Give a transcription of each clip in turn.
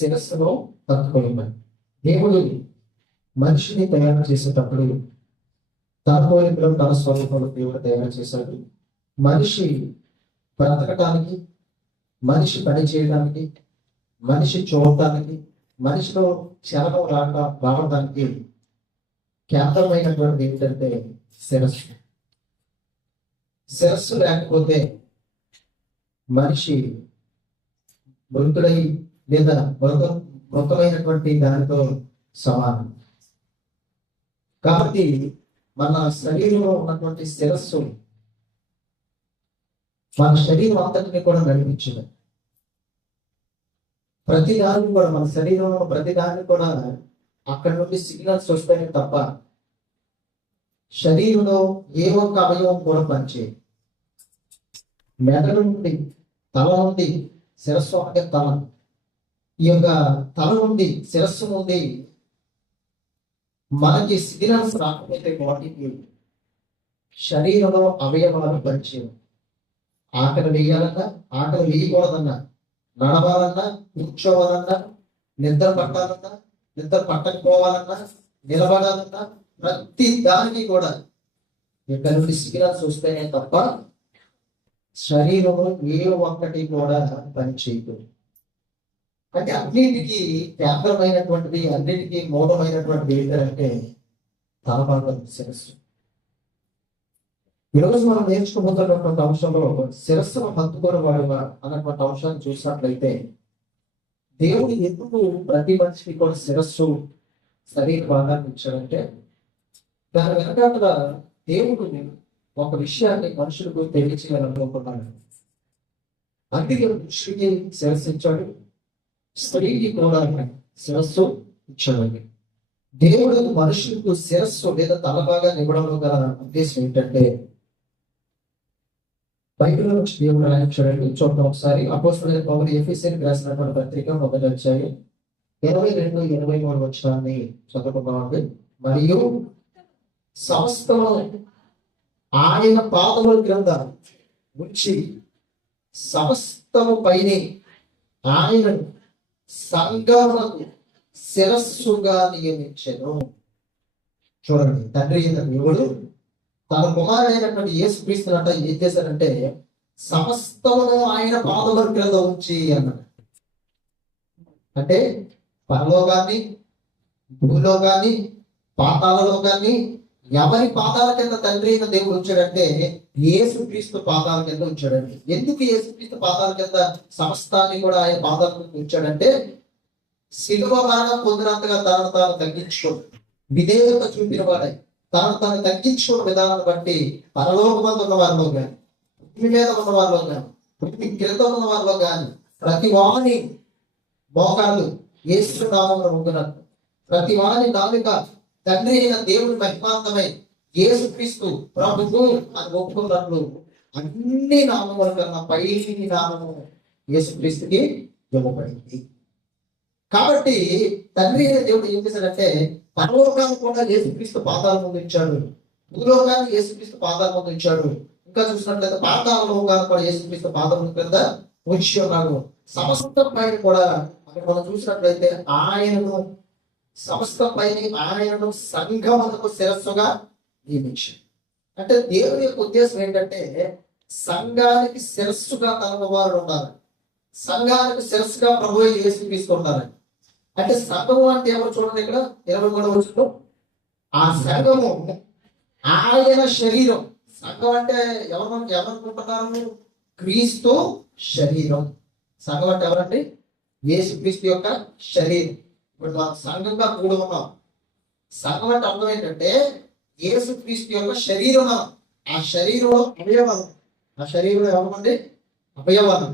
శిరస్సులో హత్తుకొనమని. దేవుడు మనిషిని తయారు చేసేటప్పుడు తన పోలికలో తన స్వరూపంలో దేవుడు తయారు చేశాడు. మనిషి బ్రతకటానికి, మనిషి పని చేయడానికి, మనిషి చూడటానికి, మనిషిలో చలనం రావడానికి కేంద్రమైనటువంటి ఏంటంటే శిరస్సు. శిరస్సు లేకపోతే మనిషి మృతుడై లేదా మృతమైనటువంటి దానితో సమానం. కాబట్టి మన శరీరంలో ఉన్నటువంటి శిరస్సు మన శరీరం అంతటిని కూడా నడిపించింది. ప్రతి దాన్ని కూడా మన శరీరంలో ప్రతి దాన్ని కూడా అక్కడ నుండి సిగ్నల్స్ వస్తాయి తప్ప శరీరంలో ఏ ఒక్క అవయవం కూడా పనిచేయదు. మెదడు నుండి, తల నుండి, శిరస్సు అంటే తల, ఈ యొక్క తల నుండి శిరస్సు నుండి మనకి సిగ్నల్స్ రాకపోతే బాడీకి శరీరంలో అవయవాలు పనిచేయవు. ఆకలి వేయాలన్నా, ఆకలి వేయకూడదన్నా, నడవాలన్నా, కూర్చోవాలన్నా, నిద్ర పట్టాలన్నా, నిద్ర పట్టకపోవాలన్నా, నిలబడాలన్నా, ప్రతి దానికి కూడా ఇక్కడ నుండి సిగ్నల్స్ వస్తేనే తప్ప శరీరంలో ఏ ఒక్కటి కూడా పనిచేయదు. అంటే అన్నిటికీ కేంద్రమైనటువంటిది, అన్నిటికీ మూలమైనటువంటిది ఏంటంటే తలపాగం, శిరస్సు. ఈరోజు మనం నేర్చుకోబోతున్నటువంటి అంశంలో శిరస్సును హత్తుకొని వాడు అన్నటువంటి అంశాన్ని చూసినట్లయితే దేవుడు ఎందుకు ప్రతి మనిషికి కూడా శిరస్సు శరీర భాగాన్ని ఇచ్చాడంటే దాని వెనకాల దేవుడు ఒక విషయాన్ని మనుషులకు తెలియచేయాలనుకుంటున్నాడు. అందుకే పురుషుడికి శిరస్సు ఇచ్చాడు, స్త్రీకి కూడా శిరస్సు ఇచ్చాడండి. దేవుడు మనుషులకు శిరస్సు లేదా తల భాగాన్ని ఇవ్వడంలో గల ఉద్దేశం ఏంటంటే బైబిల్లో నుంచి దేవుడు ఆయన చూడండి. చూద్దాం ఒకసారి. అపోస్తలుడైన పౌలు ఎఫెసీయులకు రాసినటువంటి పత్రిక 1వ అధ్యాయం 22-23 వచనాన్ని చదువుకుందామండి. మరియు సమస్తము ఆయన పాదముల క్రింద ఉంచి సమస్తము పైనే ఆయనను సంఘమునకు శిరస్సుగా నియమించెను. చూడండి, తండ్రి అయిన దేవుడు తన కుమారుడైనటువంటి యేసుక్రీస్తునంట ఏం చేశాడంటే సమస్తమును ఆయన పాదముల క్రింద ఉంచి అన్నాడు. అంటే పరలోకాన్ని, భూలోకాన్ని, పాతాళలోకాన్ని ఎవరి పాదాల కింద తండ్రి అయిన దేవుడు ఉంచాడంటే యేసుక్రీస్తు పాదాల కింద ఉంచాడండి. ఎందుకు యేసుక్రీస్తు పాదాల కింద సమస్తాన్ని కూడా ఆయన పాదాల కింద ఉంచాడంటే శిలువ మరణం పొందినంతగా తనను తాను తగ్గించుకోడు, విధేయత చూపిన వాడై తనను తాను తగ్గించుకున్న విధానాన్ని బట్టి పరలోకమందు ఉన్న వారిలో కానీ, భూమి మీద ఉన్న వారిలో కానీ, భూమి క్రింద ఉన్న వారిలో కానీ ప్రతి వాని మోకాళ్ళు యేసు నామమున ఉంటున్నట్టు, ప్రతి వాని నాలుక తండ్రి అయిన దేవుని మహిమాంతమై యేసుక్రీస్తు ప్రభువు అని ఒప్పుకున్నట్లు అన్ని నామముల కన్నా పై నామము యేసుక్రీస్తుకి ఇవ్వబడింది. కాబట్టి తండ్రి అయిన దేవుడు ఏం చేశాడంటే పరలోకాన్ని కూడా యేసుక్రీస్తు పాదాల ముందు ఇచ్చాడు, భూలోకాన్ని యేసుక్రీస్తు పాదాల ముందు ఇచ్చాడు. ఇంకా చూసినట్లయితే పాతాళ లోకాన్ని కూడా యేసుక్రీస్తు పాదముల క్రింద ఉంచి ఉన్నాడు. సమస్త పైన కూడా అక్కడ మనం చూసినట్లయితే ఆయనను సమస్త పైన ఆయనను సంఘమునకు శిరస్సుగా నియమించాడు. అంటే దేవుని యొక్క ఉద్దేశం ఏంటంటే సంఘానికి శిరస్సుగా తన వారు ఉండాలి, సంఘానికి శిరస్సుగా ప్రభువు యేసుక్రీస్తు ఉండాలి. అంటే సంఘము అంటే ఎవరు చూడండి, ఇక్కడ 23వ వచనంలో ఆ సంఘము ఆయన శరీరం. సంఘం అంటే ఎవరనుకుంటున్నారు? క్రీస్తు శరీరం. సంఘం అంటే ఎవరంటే యేసుక్రీస్తు యొక్క శరీరం. ఇప్పుడు మనం సంఘంగా కూడి ఉన్నాం. సంఘం అంటే అర్థం ఏంటంటే యేసుక్రీస్తు యొక్క శరీరం. ఆ శరీరంలో అవయవాలు, ఆ శరీరంలో ఎవరండి అవయవాలు.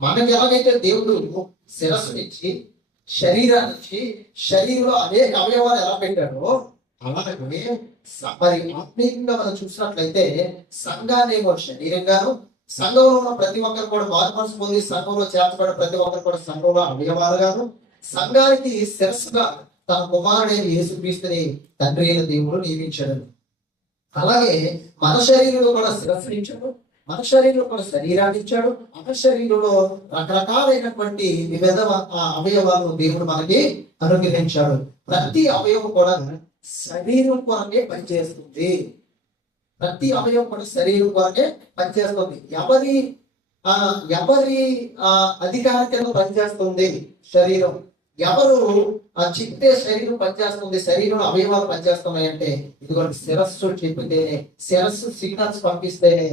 మనకి ఎలాగైతే దేవుడు శిరస్సునిచ్చి శరీరానికి శరీరంలో అనేక అవయవాలు ఎలా పెట్టాడో అలాగే మరి ఆత్మీయంగా మనం చూసినట్లయితే సంఘాన్నేమో శరీరంగాను, సంఘంలో ఉన్న ప్రతి ఒక్కరు కూడా మారు మనసు పొంది సంఘంలో చేర్చబడిన ప్రతి ఒక్కరు కూడా సంఘంలో అవయవాలుగాను, సంఘానికి శిరస్సుగా తన కుమారుడైన యేసుక్రీస్తుని తండ్రి అయిన దేవుడు నియమించాడు. అలాగే మన శరీరంలో కూడా శిరస్సునిచ్చాడు, మన శరీరంలో మన శరీరాన్ని ఇచ్చాడు. మన శరీరంలో రకరకాలైనటువంటి వివిధ అవయవాలను దేవుడు మనకి అనుగ్రహించాడు. ప్రతి అవయవం కూడా శరీరం కొరకే పనిచేస్తుంది. ప్రతి అవయవం కూడా శరీరం కొరకే పనిచేస్తుంది. ఎవరి అధికారం కింద పనిచేస్తుంది శరీరం? ఎవరు చిత్తే శరీరం పనిచేస్తుంది, శరీరం అవయవాలు పనిచేస్తున్నాయి అంటే ఇదిగో శిరస్సు చెప్పితేనే, శిరస్సు సిగ్నల్స్ పంపిస్తేనే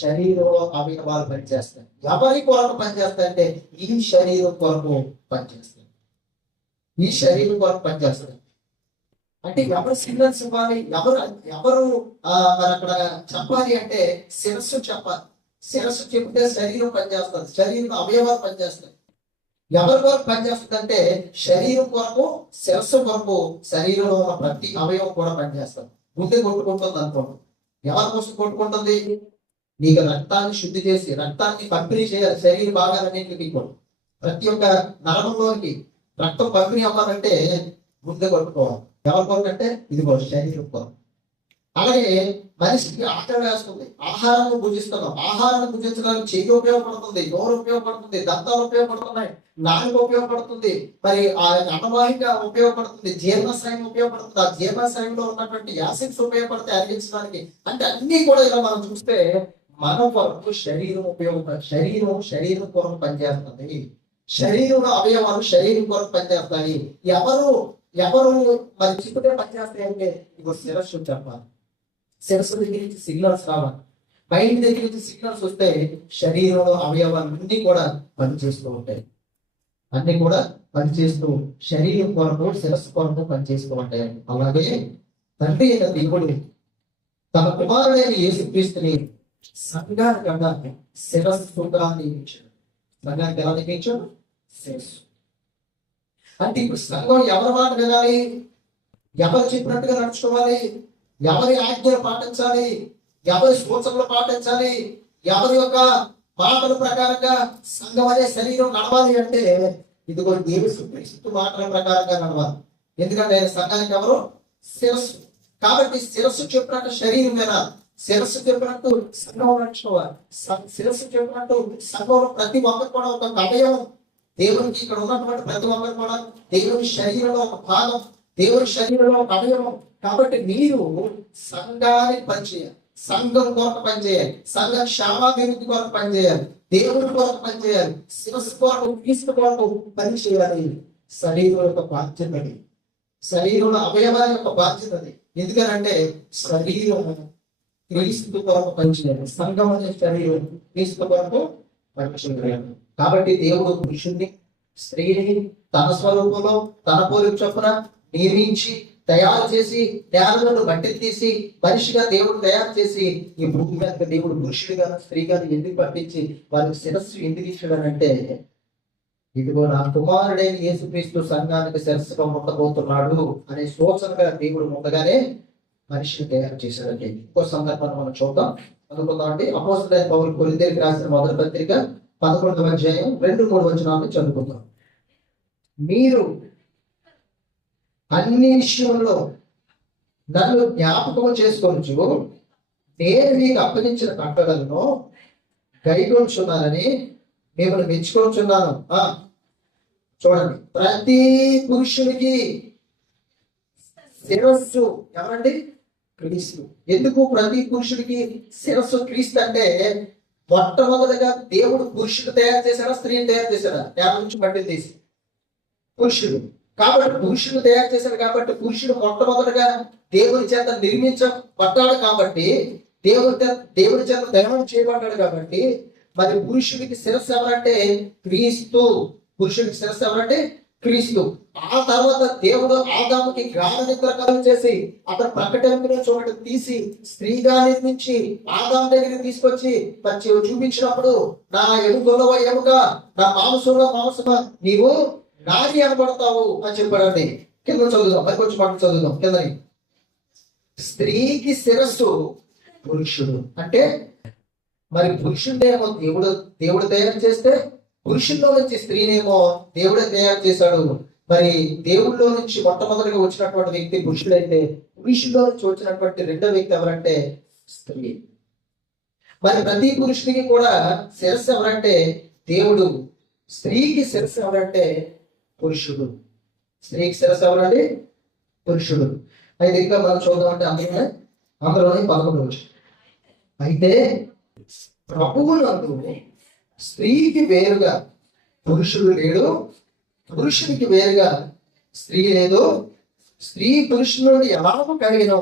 శరీరంలో అవయవాలు పనిచేస్తాయి. ఎవరి కొరకు పనిచేస్తాయి అంటే ఈ శరీరం కొరకు పనిచేస్తాయి. ఈ శరీరం కొరకు పనిచేస్తాయి అంటే ఎవరు సిగ్నల్స్ ఇవ్వాలి, ఎవరు మరి అక్కడ చెప్పాలి అంటే శిరస్సు చెప్పాలి. శిరస్సు చెప్తే శరీరం పనిచేస్తుంది, శరీరం అవయవాలు పనిచేస్తాయి. ఎవరి కొరకు పనిచేస్తుంది అంటే శరీరం కొరకు, శిరస్సు కొరకు శరీరంలో ఉన్న ప్రతి అవయవం కూడా పనిచేస్తుంది. గుండె కొట్టుకుంటుంది అనుకోండి, ఎవరి కోసం కొట్టుకుంటుంది? నీకు రక్తాన్ని శుద్ధి చేసి రక్తాన్ని పంపిణీ చేయాలి. శరీర భాగాలన్నింటికి కూడా ప్రతి ఒక్క నరమంలోనికి రక్తం పంపిణీ అవ్వాలంటే గుండె కొట్టుకోవాలి. ఎవరి కొరకు అంటే ఇది కూడా శరీరం కొరకు. అలాగే మనిషికి ఆకలి వేస్తుంది, ఆహారాన్ని భుజిస్తున్నాం. ఆహారాన్ని భుజించడానికి చెయ్యి ఉపయోగపడుతుంది, నోరు ఉపయోగపడుతుంది, దంతాలు ఉపయోగపడుతున్నాయి, నాలుగు ఉపయోగపడుతుంది, మరి ఆ అన్నవాహిక ఉపయోగపడుతుంది, జీర్ణశయం ఉపయోగపడుతుంది. ఆ జీర్ణశయంలో ఉన్నటువంటి యాసిడ్స్ ఉపయోగపడతాయి అరిగించడానికి. అంటే అన్ని కూడా ఇలా మనం చూస్తే మన కొరకు శరీరం శరీరం కొరకు పనిచేస్తుంది. శరీరంలో అవయవాలు శరీరం కొరకు పనిచేస్తాయి. ఎవరు మరి చిక్కుతే పనిచేస్తాయి అంటే ఇప్పుడు శిరస్సు చెప్పాలి. శిరస్సు దగ్గర నుంచి సిగ్నల్స్ రావాలి, మైండ్ దగ్గర నుంచి సిగ్నల్స్ వస్తే శరీరంలో అవయవాలు అన్ని కూడా పనిచేస్తూ ఉంటాయి. అన్ని కూడా పనిచేస్తూ శరీరం కొరకు, శిరస్సు కొరకు పనిచేస్తూ ఉంటాయి. అలాగే తండ్రి అయిన దేవుడు తన కుమారుడైన యేసుక్రీస్తుని సంఘానికి శిరస్సుగా నియమించాడు. సంఘానికి ఎలా నియమించాడు? శిరస్సు. అంటే ఇప్పుడు సంఘం ఎవరి మాట వినాలి, ఎవరు చెప్పినట్టుగా నడుచుకోవాలి, ఎవరి ఆజ్ఞలు పాటించాలి, ఎవరి సూచనలు పాటించాలి, ఎవరి యొక్క మాటల ప్రకారంగా సంఘం అనే శరీరం నడవాలి అంటే ఇదిగో యేసుక్రీస్తు మాటల ప్రకారంగా నడవాలి. ఎందుకంటే సంఘానికి ఎవరు? శిరస్సు. కాబట్టి శిరస్సు చెప్పినట్టు శరీరం వినాలి, శిరస్సు చెప్పినట్టు సంఘం నడుచుకోవాలి. శిరస్సు చెప్పినట్టు సంఘంలో ప్రతి ఒక్కరు కూడా ఒక అవయవం. దేవునికి ఇక్కడ ఉన్నటువంటి ప్రతి ఒక్కరు కూడా దేవుని శరీరంలో ఒక భాగం, దేవుని శరీరంలో ఒక అవయవం. కాబట్టి మీరు సంఘానికి పనిచేయాలి, సంఘం కొరకు పనిచేయాలి, సంఘ క్షేమాభివృద్ధి కొరకు పనిచేయాలి, దేవుడి కొరకు పనిచేయాలి, శిరస్సు కొరకు, క్రీస్తు కొరకు పనిచేయాలి. శరీరం యొక్క బాధ్యత, శరీరంలో అవయవాల యొక్క బాధ్యత. ఎందుకనంటే శరీరం క్రీస్తు కొరకు పనిచేయాలి, సంఘం అనే శరీరం క్రీస్తు కొరకు పనిచేయాలి. కాబట్టి దేవుడు పురుషుణ్ణి, స్త్రీని తన స్వరూపంలో తన పోలిక చొప్పున నియమించి తయారు చేసి, నేలను మట్టిని తీసి మనిషిగా దేవుడు తయారు చేసి ఈ భూమి మీద దేవుడు పురుషుడిగా స్త్రీగా ఎందుకు పంపించి వారికి శిరస్సు ఎందుకు ఇచ్చాడనంటే ఇదిగో నా కుమారుడైన యేసుక్రీస్తు సంఘానికి శిరస్సుగా ఉండబోతున్నాడు అనే సూచనగా దేవుడు ముందుగానే మనిషిని తయారు చేశాడండి. ఇంకో సందర్భాన్ని మనం చూద్దాం, చదువుకుందామండి. అపోస్తలుడైన పౌలు కొరింథీయులకు రాసిన మొదటి పత్రిక 11వ అధ్యాయం 2-3 వచనాలను చదువుకుందాం. మీరు అన్ని విషయంలో నన్ను జ్ఞాపకం చేసుకోవచ్చు, నేను మీకు అప్పగించిన కట్టడలను గైకొంచున్నానని మిమ్మల్ని మెచ్చుకొంచున్నాను. చూడండి, ప్రతి పురుషునికి శిరస్సు ఎవరండి? క్రీస్తు. ఎందుకు ప్రతి పురుషుడికి శిరస్సు క్రీస్తు అంటే మొట్టమొదటిగా దేవుడు పురుషుడు తయారు చేశాడా, స్త్రీని తయారు చేశాడా? నేల నుంచి మట్టిని తీసి పురుషుడు. కాబట్టి పురుషుడు తయారు చేశాడు. కాబట్టి పురుషుడు మొట్టమొదటిగా దేవుని చేత నిర్మించబడ్డాడు. కాబట్టి దేవుని చేత తయారు చేయబడ్డాడు. కాబట్టి మరి పురుషుడికి శిరస్సు ఎవరంటే క్రీస్తు. పురుషుడికి శిరస్సు ఎవరంటే క్రీస్తు. ఆ తర్వాత దేవుడు ఆదాముకి గాఢ నిద్ర కలుగ చేసి అతను ప్రకటనలో చోట తీసి స్త్రీగా నిర్మించి ఆదాము దగ్గరికి తీసుకొచ్చి చూపించినప్పుడు నా ఎముకలో ఎముక, నా మాంసంలో మాంసమా, నీవు నారి అనబడతావు అని చెప్పాడండి. కింద చదువుదాం, మరి కొంచెం మాట చదువుదాం కిందని. స్త్రీకి శిరస్సు పురుషుడు అంటే మరి పురుషుడేమో దేవుడు తయారు చేస్తే పురుషుల్లో నుంచి స్త్రీనేమో దేవుడే తయారు చేశాడు. మరి దేవుళ్ళలో నుంచి మొట్టమొదటిగా వచ్చినటువంటి వ్యక్తి పురుషుడైతే పురుషుల్లో నుంచి వచ్చినటువంటి రెండో వ్యక్తి ఎవరంటే స్త్రీ. మరి ప్రతి పురుషుడికి కూడా శిరస్సు ఎవరంటే దేవుడు, స్త్రీకి శిరస్సు ఎవరంటే పురుషుడు. స్త్రీకి శిరస్సు ఎవరండి? పురుషుడు. అయితే ఇంకా మనం చూద్దామంటే అందులోనే 11 అయితే ప్రభువునందు స్త్రీకి వేరుగా పురుషుడు లేడు, పురుషుడికి వేరుగా స్త్రీ లేదు. స్త్రీ పురుషుడు నుండి ఎలాగో కలిగిన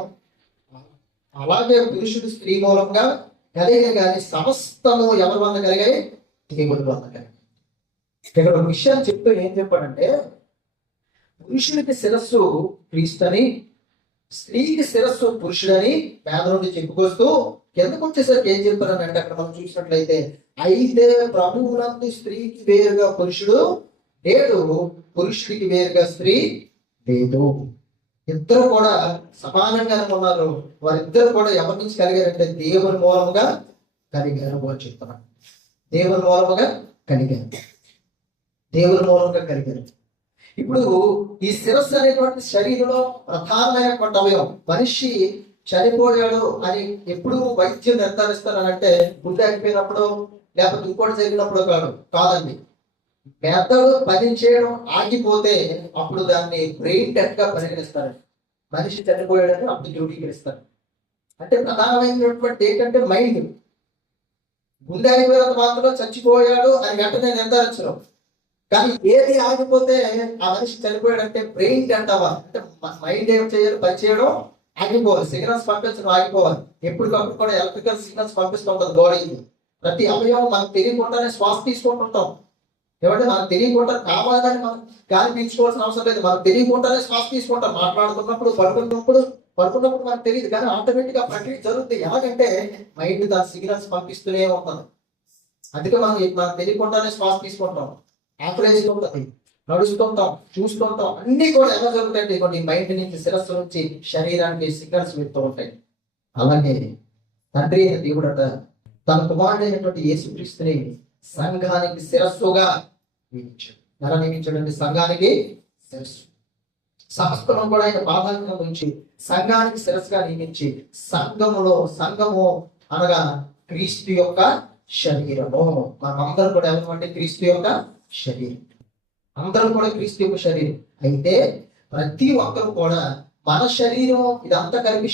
అలాగే పురుషుడు స్త్రీ మూలంగా కలిగిన కానీ సమస్తము ఎవరి వల్ల కలిగాయి? దేవుడి వల్ల కలిగాయి. ఇక్కడ ఒక విషయాన్ని చెప్తూ ఏం చెప్పాడంటే, పురుషుడికి శిరస్సు క్రీస్తుని, స్త్రీకి శిరస్సు పురుషుడని పేద నుండి చెప్పుకొస్తూ కిందకు వచ్చేసరికి ఏం చెప్పారనంటే, అక్కడ మనం చూసినట్లయితే, అయితే ప్రభువునందు స్త్రీకి వేరుగా పురుషుడు లేడు, పురుషుడికి వేరుగా స్త్రీ లేదు. ఇద్దరు కూడా సమానంగానే ఉన్నారు. వారిద్దరు కూడా ఎవరి నుంచి కలిగారంటే దేవుని మూలముగా కలిగారు అని చెప్తున్నాను. దేవుని మూలముగా కలిగారు, దేవుని మూలంగా కలిగారు. ఇప్పుడు ఈ శిరస్సు అనేటువంటి శరీరంలో ప్రధానమైనటువంటి అవయవం. మనిషి చనిపోయాడు అని ఎప్పుడు వైద్యం నిర్ధారిస్తారంటే గుండె ఆగిపోయినప్పుడు లేకపోతే ఇంకోటి జరిగినప్పుడు కాదండి. మెదడు పనిచేయడం ఆగిపోతే అప్పుడు దాన్ని బ్రెయిన్ డెత్ గా పరిగణిస్తారు. మనిషి చనిపోయాడని అప్పుడు డ్యూటీకి ఇస్తారు. అంటే ప్రధానమైనటువంటి ఏంటంటే మైండ్. గుండె ఆగిపోయినంత మాత్రం చచ్చిపోయాడు అని వెంటనే నిర్ధారించడం. కానీ ఏది ఆగిపోతే ఆ మనిషి చనిపోయాడంటే బ్రెయిన్ డెత్ అవ్వాలి. అంటే మైండ్ ఏం చేయాలి? పనిచేయడం ఆగిపోవాలి, సిగ్నల్స్ పంపించడం ఆగిపోవాలి. ఎప్పటికప్పుడు కూడా ఎలక్ట్రికల్ సిగ్నల్స్ పంపిస్తుంటుంది బాడీకి. ప్రతి అవయవం మనకు తెలియకుండానే శ్వాస తీసుకుంటుంటాం. ఏమంటే మనకు తెలియకుండా కావాలని మనం గాలి పీల్చుకోవాల్సిన అవసరం లేదు. మనకు తెలియకుండానే శ్వాస తీసుకుంటాం. మాట్లాడుతున్నప్పుడు, పడుకున్నప్పుడు మనకు తెలియదు, కానీ ఆటోమేటిక్ గా ప్రక్రియ జరుగుతుంది. ఎలాగంటే మైండ్ దాని సిగ్నల్స్ పంపిస్తూనే ఉంటుంది. అందుకే మనకు తెలియకుండానే శ్వాస తీసుకుంటాం, ఆకలేస్తుంటది, నడుస్తుంటాం, చూస్తుంటాం. అన్ని కూడా ఎలా జరుగుతాయంటే కొన్ని మైండ్ నుంచి, శిరస్సు నుంచి శరీరానికి సిగ్నల్స్ వెళ్తూ ఉంటాయి. అలాగే తండ్రి అయిన దేవుడట తన కుమారుడైనటువంటి యేసుక్రీస్తుని సంఘానికి శిరస్సుగా నియమించాడు. ఎలా నియమించాడంటే సంఘానికి శిరస్సు. సమస్తను కూడా ఆయన పాదాలను ఉంచి సంఘానికి శిరస్సుగా నియమించి సంఘము అనగా క్రీస్తు యొక్క శరీరము. మనమందరం కూడా ఏమంటే క్రీస్తు యొక్క శరీరం. అందరం కూడా క్రీస్తు యొక్క శరీరం. అయితే ప్రతి ఒక్కరు కూడా మన శరీరం ఇదంతా కలిపి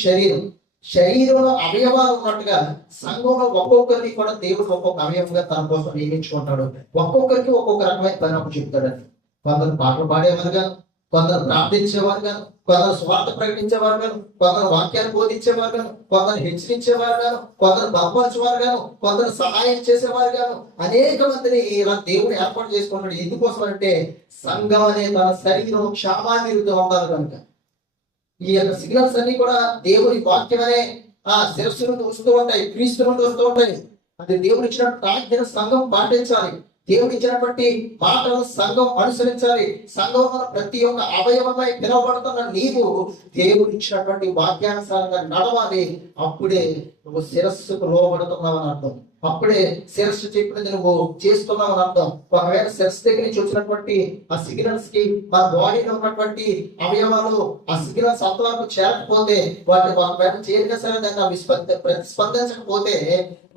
శరీరంలో అవయవాలు ఉన్నట్టుగా సంఘంలో ఒక్కొక్కరికి కూడా దేవుడు ఒక్కొక్క అవయవంగా తన కోసం నియమించుకుంటాడు. ఒక్కొక్కరికి ఒక్కొక్క రకమైన పని చెప్తాడండి. కొందరు పాటలు పాడేవారు గాను, కొందరు ప్రార్థించేవారు గాను, కొందరు స్వార్థ ప్రకటించేవారు గాను, కొందరు వాక్యాన్ని బోధించేవారు గాను, కొందరు హెచ్చరించేవారు గాను, కొందరు బలపరిచేవారు గాను, కొందరు సహాయం చేసేవారు గాను, అనేక మందిని ఇలా దేవుడు ఏర్పాటు చేసుకుంటాడు. ఎందుకోసం అంటే సంఘం అనే తన శరీరం క్షామాభివృద్ధి ఉండాలి కనుక. ఈ యొక్క సిగ్నల్స్ అన్ని కూడా దేవుని వాక్యం అనే శిరస్సు నుండి వస్తూ ఉంటాయి, క్రీస్తు నుండి వస్తూ ఉంటాయి. అది దేవుడు ఇచ్చినటువంటి ఆజ్ఞను సంఘం పాటించాలి. దేవుడు ఇచ్చినటువంటి మాటలను సంఘం అనుసరించాలి. సంఘంలో ప్రతి ఒక్క అవయవమై పిలువబడుతున్న నీవు దేవుడు ఇచ్చినటువంటి వాక్యానుసారంగా నడవాలి. అప్పుడే నువ్వు శిరస్సుకు లోబడుతున్నావు అని అర్థం. అప్పుడే శిరస్సు చెప్పినది నువ్వు చేస్తున్నావు అని అర్థం. ఒకవేళ శిరస్సు దగ్గర నుంచి వచ్చినటువంటి ఆ సిగ్నల్స్ కి మన బాడీలో ఉన్నటువంటి అవయవాలు ఆ సిగ్నల్స్ అంతవరకు చేరకపోతే, వాటిని ఒకవేళ చేరినా సరే దాన్ని ప్రతిస్పందించకపోతే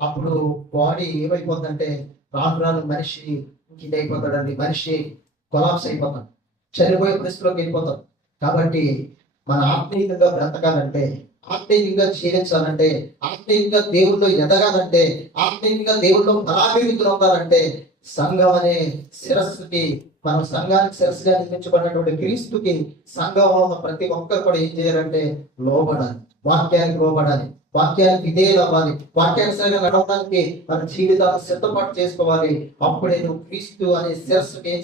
అప్పుడు బాడీ ఏమైపోతుందంటే రాను మనిషి ఇదైపోతాడండి. మనిషి కొలాప్స్ అయిపోతాడు, చనిపోయే పరిస్థితిలోకి వెళ్ళిపోతాం. కాబట్టి మన ఆత్మీయంగా బ్రతకాలంటే, ఆత్మీయంగా జీవించాలంటే, ఆత్మీయంగా దేవుల్లో ఎదగాలంటే, ఆత్మీయంగా దేవుల్లో బలాభివృద్ధులు ఉండాలంటే సంఘం అనే శిరస్సుకి, మనం సంఘానికి శిరస్సుగా నిర్మించబడినటువంటి క్రీస్తుకి సంఘంలో ఉన్న ప్రతి ఒక్కరు కూడా ఏం చేయాలంటే లోబడాలి, వాక్యానికి లోబడాలి, వాక్యానికి విధేయులు అవ్వాలి, వాక్యానుసారంగా నడవడానికి మన జీవితాలను సిద్ధపాటు చేసుకోవాలి. అప్పుడే నువ్వు క్రీస్తు అనే శిరస్సుకి ఏం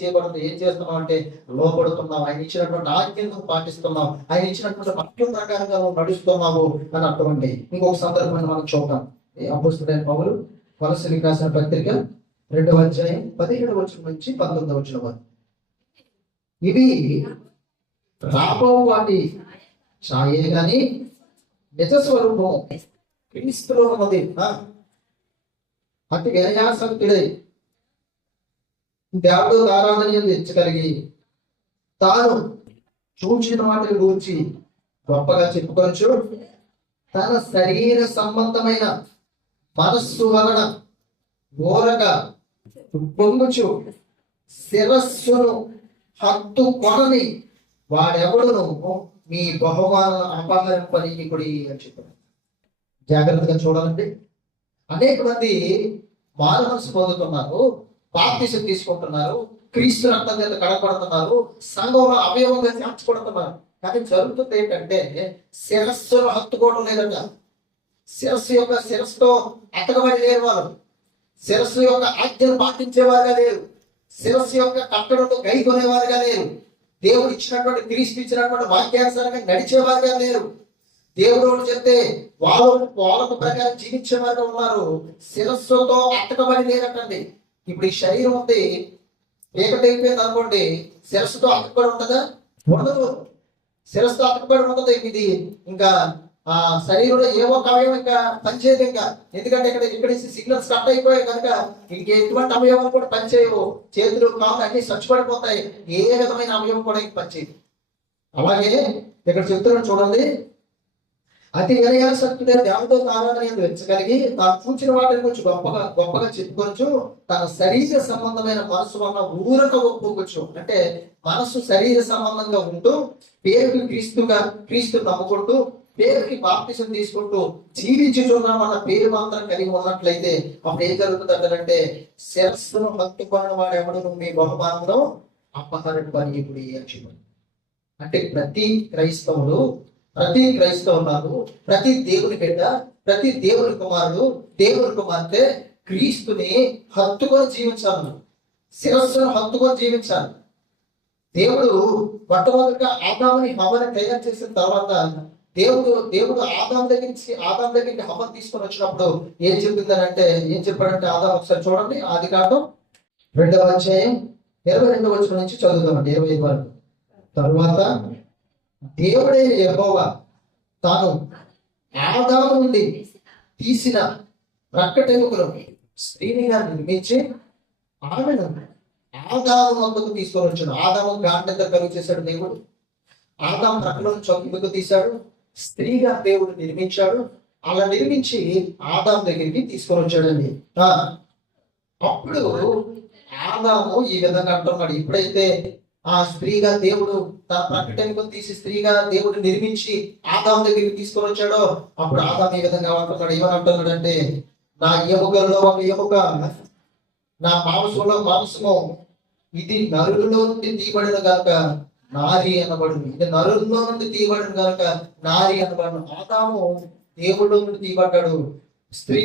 చేస్తున్నావు అంటే లోబడుతున్నావు. ఆయన ఇచ్చినటువంటి ఆజ్ఞను పాటిస్తున్నావు, ఆయన ఇచ్చినటువంటి వాక్యం ప్రకారంగా నువ్వు నడుస్తున్నావు అని అర్థం అండి. ఇంకొక సందర్భాన్ని మనం చూద్దాం. అపోస్తలుడైన పౌలు కొలస్సీయులకు రాసిన పత్రిక 2వ అధ్యాయం 17వ వచనం నుంచి 19వ వచనం వరకు. ఇవి రాబో వాటి ఛాయే గాని నిజ స్వరూపం క్రీస్తులో ఉన్నది. అతి వినయాసక్తుడై దేవుడు ఆరాధన తెచ్చగలిగి తాను చూచిన వాటిని గురించి గొప్పగా చెప్పుకోవచ్చు. తన శరీర సంబంధమైన మనస్సు వలన ఘోరగా పొంగుచు శిరస్సును హత్తుకొనని వాడెవడును మీ బహుమానం అపహరింపనీకుడి అని చెప్పారు. జాగ్రత్తగా చూడాలండి. అనేక మంది మారు మనసు పొందుతున్నారు, బాప్తిసం తీసుకుంటున్నారు, క్రీస్తు రక్తం చేత కడపడుతున్నారు, సంఘంలో అవయవంగా చేర్చబడుతున్నారు. కానీ జరుగుతుంది ఏంటంటే శిరస్సును హత్తుకోవడం లేదంట. శిరస్సుతో అతకబడి లేరు వారు. శిరస్సు యొక్క ఆజ్ఞలు పాటించేవారుగా లేరు. శిరస్సు యొక్క కట్టడతో గైకొనేవారుగా లేరు. దేవుడు ఇచ్చినటువంటి, క్రీస్తు ఇచ్చినటువంటి వాక్యానుసారంగా నడిచేవారుగా లేరు. దేవుడు చెప్తే వాళ్ళకు ప్రకారం జీవించేవారుగా ఉన్నారు. శిరస్సుతో అతకబడి లేరటండి. ఇప్పుడు ఈ శరీరం ఉంది, ఏకటైపోయింది అనుకోండి, శిరస్సుతో అతకబడి ఉంటుందా? ఉండదు. శిరస్సుతో అతకబడి ఉండదు. ఇది ఇంకా శరీరంలో ఏవో అవయవం ఇంకా పనిచేయదు. ఇంకా ఎందుకంటే ఇక్కడ సిగ్నల్స్ కట్ అయిపోయాయి కనుక ఇంకెటువంటి అవయవాలు కూడా పనిచేయవు. చేతులు, కాళ్ళు అన్ని స్వచ్ఛపడిపోతాయి. ఏ విధమైన అవయవం కూడా ఇంక పనిచేయదు. అలాగే ఇక్కడ చెప్తున్నాను చూడండి. అతి వినయాసక్తుడే దేవతో ఆరాధన వెచ్చగలిగి తాను చూచిన వాటిని గురించి గొప్పగా చెప్పుకోవచ్చు. తన శరీర సంబంధమైన మనసు వల్ల ఊరక ఒప్పుకోవచ్చు. అంటే మనసు శరీర సంబంధంగా ఉంటూ పేరుకి క్రీస్తు నమ్ముకుంటూ పేరుకి బాప్తిసం తీసుకుంటూ జీవించుచున్నామన్న పేరు మాత్రం కలిగి ఉన్నట్లయితే అప్పుడు ఏం జరుగుతుందంటే శిరస్సును హత్తుకున్న వాడు ఎవడు మీ బహుమానంలో అపహరింపనీకుడి అని చెప్పారు. అంటే ప్రతి క్రైస్తవులు, ప్రతి దేవుని బిడ్డ, ప్రతి దేవుని కుమారుడు, దేవుని కుమార్తె క్రీస్తుని హత్తుకొని జీవించాలి. శిరస్సును హత్తుకొని జీవించాలి. దేవుడు మొట్టమొదటిగా ఆదాముని హవ్వని తయారు చేసిన తర్వాత దేవుడు ఆదాం దగ్గరికి హవ్వను తీసుకొని వచ్చినప్పుడు ఏం చెప్పాడంటే ఆదాం ఒకసారి చూడండి. ఆదికాండం 2వ అధ్యాయం 22వ వచనం నుంచి చదువుతామండి 25 వరకు. తరువాత దేవుడే యెహోవా తాను ఆదాము నుండి తీసిన ప్రక్కటెముకలను స్త్రీనిగా నిర్మించి ఆమెను ఆదాము వద్దకు తీసుకొని వచ్చాడు. ఆదాము గాండంతా కలుగు చేశాడు దేవుడు. ఆదాము ప్రక్కలను చొక్కిముకు తీశాడు. స్త్రీగా దేవుడు నిర్మించాడు. అలా నిర్మించి ఆదాము దగ్గరికి తీసుకొని వచ్చాడండి. అప్పుడు ఆదాము ఈ విధంగా అంటున్నాడు. ఎప్పుడైతే ఆ స్త్రీగా దేవుడు తన ప్రకటనకు తీసి స్త్రీగా దేవుడు నిర్మించి ఆదాము దగ్గరికి తీసుకొని వచ్చాడో అప్పుడు ఆదాము ఈ విధంగా అంటున్నాడు. ఏమని అంటున్నాడు అంటే, నా ఎముకల్లో ఒక ఎముక, నా మాంసంలో మాంసము, ఇది నరులలో నుండి తీయబడిన గాక నారి అనబడింది. ఇది నరుల్లో నుండి తీయబడిన గాక నారి అనబడిన. ఆదాము దేవుళ్ళలో నుండి తీయబడ్డాడు, స్త్రీ